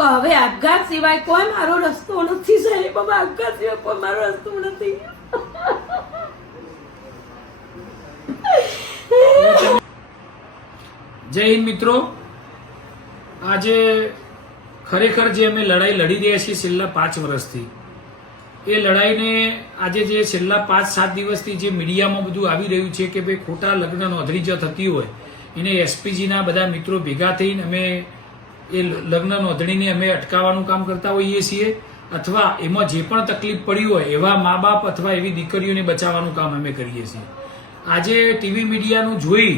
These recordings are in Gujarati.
કે હવે આપઘાત સિવાય કોઈ મારો રસ્તો નથી સાહેબ, હવે આપઘાત સિવાય કોઈ મારો રસ્તો નથી. જય હિન્દ મિત્રો, આજે ખરેખર જે અમે લડાઈ લડી રહ્યા છીએ છેલ્લા 5 વર્ષથી, એ લડાઈને આજે જે છેલ્લા 5-7 દિવસથી જે મીડિયામાં બધું આવી રહ્યું છે કે ભાઈ ખોટા લગ્ન નોંધણી જો થતી હોય એને એસપીજીના બધા મિત્રો ભેગા થઈને અમે એ લગ્ન નોંધણીને અમે અટકાવવાનું કામ કરતા હોઈએ છીએ, અથવા એમાં જે પણ તકલીફ પડી હોય એવા મા બાપ અથવા એવી દીકરીઓને બચાવવાનું કામ અમે કરીએ છીએ. આજે ટીવી મીડિયાનું જોઈ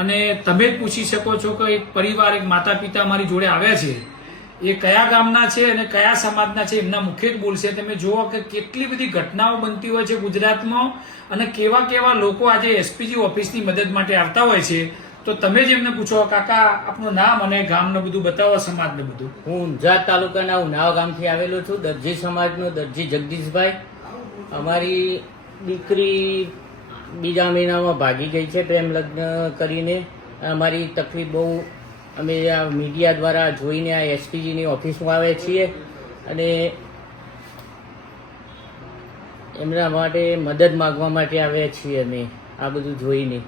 અને તમે જ પૂછી શકો છો કે એક પરિવાર, એક માતા પિતા અમારી જોડે આવ્યા છે, એ કયા ગામના છે અને કયા સમાજના છે એમના મુખે જ બોલશે. તમે જુઓ કે કેટલી બધી ઘટનાઓ બનતી હોય છે ગુજરાતમાં અને કેવા કેવા લોકો આજે એસપીજી ઓફિસની મદદ માટે આવતા હોય છે. તો તમે જ એમને પૂછો, કાકા આપનું નામ અને ગામને બધું બતાવો, સમાજને બધું. હું ઊંઝા તાલુકાના ઉનાવા ગામથી આવેલો છું. દરજી સમાજનો દરજી જગદીશભાઈ. અમારી દીકરી બીજા મહિનામાં ભાગી ગઈ છે પ્રેમ લગ્ન કરીને. અમારી તકલીફ બહુ અમે આ મીડિયા દ્વારા જોઈને આ એસપીજીની ઓફિસમાં આવે છીએ અને એમના માટે મદદ માગવા માટે આવ્યા છીએ અમે આ બધું જોઈને.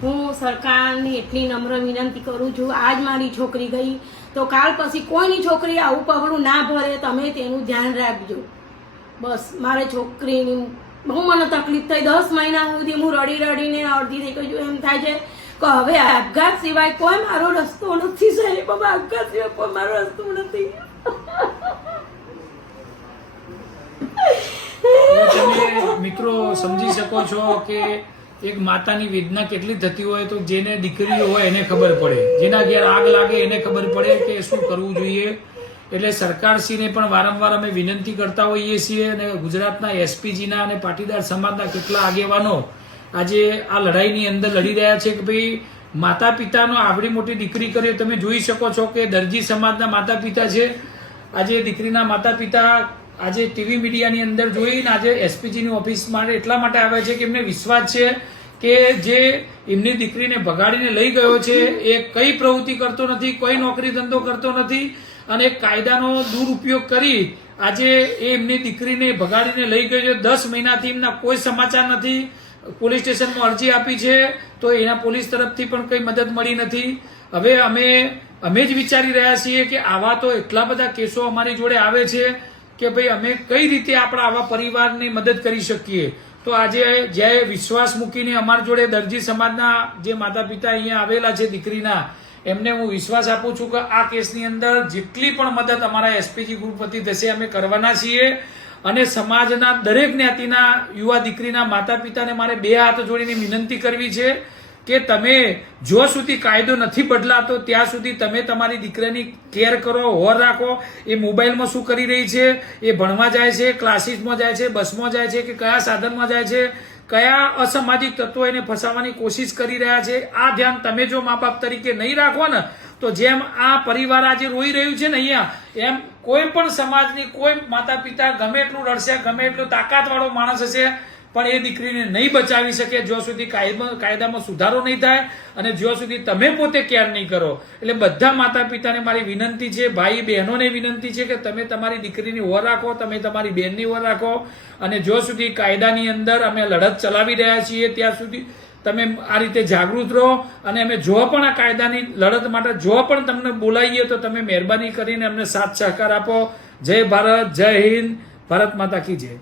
હું સરકારની એટલી નમ્ર વિનંતી કરું છું, આજ મારી છોકરી ગઈ તો કાલ પછી કોઈની છોકરી આવું પગલું ના ભરે, તમે તેનું ધ્યાન રાખજો. બસ મારે છોકરીની બહુ મને તકલીફ થઈ. 10 મહિના સુધી હું રડીને અડધી થઈ ગઈ છું. એમ થાય છે કે હવે આપઘાત સિવાય કોઈ મારો રસ્તો નથી સાહેબ, હવે આપઘાત સિવાય કોઈ મારો રસ્તો નથી. તમે મિત્રો સમજી શકો છો કે એક માતાની વેદના કેટલી થતી હોય. તો જેને દીકરીઓ હોય એને ખબર પડે, જેના ઘેર આગ લાગે એને ખબર પડે કે શું કરવું જોઈએ. એટલે સરકારશ્રીને પણ વારંવાર અમે વિનંતી કરતા હોઈએ છીએ અને ગુજરાતના એસપીજીના અને પાટીદાર સમાજના કેટલા આગેવાનો આજે આ લડાઈની અંદર લડી રહ્યા છે કે ભાઈ માતા પિતાનો આવડી મોટી દીકરી કર્યો. તમે જોઈ શકો છો કે દરજી સમાજના માતા પિતા છે. આજે દીકરીના માતા પિતા આજે ટીવી મીડિયાની અંદર જોઈને આજે એસપીજીની ઓફિસ માટે એટલા માટે આવે છે કે એમને વિશ્વાસ છે કે જે એમની દીકરીને ભગાડીને લઈ ગયો છે એ કઈ પ્રવૃત્તિ કરતો નથી, કોઈ નોકરી ધંધો કરતો નથી અને કાયદાનો દુરુપયોગ કરી આજે એ એમની દીકરીને ભગાડીને લઈ ગયો છે. 10 મહિનાથી એમના કોઈ સમાચાર નથી. પોલીસ સ્ટેશનમાં અરજી આપી છે તો એના પોલીસ તરફથી પણ કઈ મદદ મળી નથી. હવે અમે જ વિચારી રહ્યા છીએ કે આવા તો એટલા બધા કેસો અમારી જોડે આવે છે કે ભાઈ અમે કઈ રીતે આપણા આવા પરિવારની મદદ કરી શકીએ. તો આજે જ્યારે વિશ્વાસ મૂકીને અમારી જોડે દરજી સમાજના જે માતા પિતા અહીંયા આવેલા છે દીકરીના, એમને હું વિશ્વાસ આપું છું કે આ કેસની અંદર જેટલી પણ મદદ અમારા એસપીજી ગ્રુપ વતી થશે અમે કરવાના છીએ. અને સમાજના દરેક જ્ઞાતિના યુવા દીકરીના માતા પિતાને મારે 2 હાથ જોડીને વિનંતી કરવી છે કે તમે જો સુધી કાયદો નથી બદલાતો ત્યાં સુધી તમે તમારી દીકરીની કેર કરો, હોર રાખો. એ મોબાઈલમાં શું કરી રહી છે, એ ભણવા જાય છે, ક્લાસીસમાં જાય છે, બસમાં જાય છે કે કયા સાધનમાં જાય છે, કયા અસામાજિક તત્વો એને ફસાવવાની કોશિશ કરી રહ્યા છે, આ ધ્યાન તમે જો મા બાપ તરીકે નહીં રાખો ને તો જેમ આ પરિવાર આજે રોઈ રહ્યું છે ને અહીંયા, એમ કોઈ પણ સમાજની કોઈ માતા પિતા ગમે એટલું રડશે, ગમે એટલો તાકાતવાળો માણસ હશે પણ એ દીકરીને નહીં બચાવી શકે જ્યાં સુધી કાયદામાં સુધારો નહીં થાય અને જ્યાં સુધી તમે પોતે કેર નહીં કરો. એટલે બધા માતા પિતાને મારી વિનંતી છે, ભાઈ બહેનોને વિનંતી છે કે તમે તમારી દીકરીની ઓર રાખો, તમે તમારી બહેનની ઓર રાખો અને જ્યાં સુધી કાયદાની અંદર અમે લડત ચલાવી રહ્યા છીએ ત્યાં સુધી તમે આ રીતે જાગૃત રહો. અને અમે જો પણ આ કાયદાની લડત માટે જો પણ તમને બોલાવીએ તો તમે મહેરબાની કરીને અમને સાથ સહકાર આપો. જય ભારત, જય હિન્દ, ભારત માતા કી જય.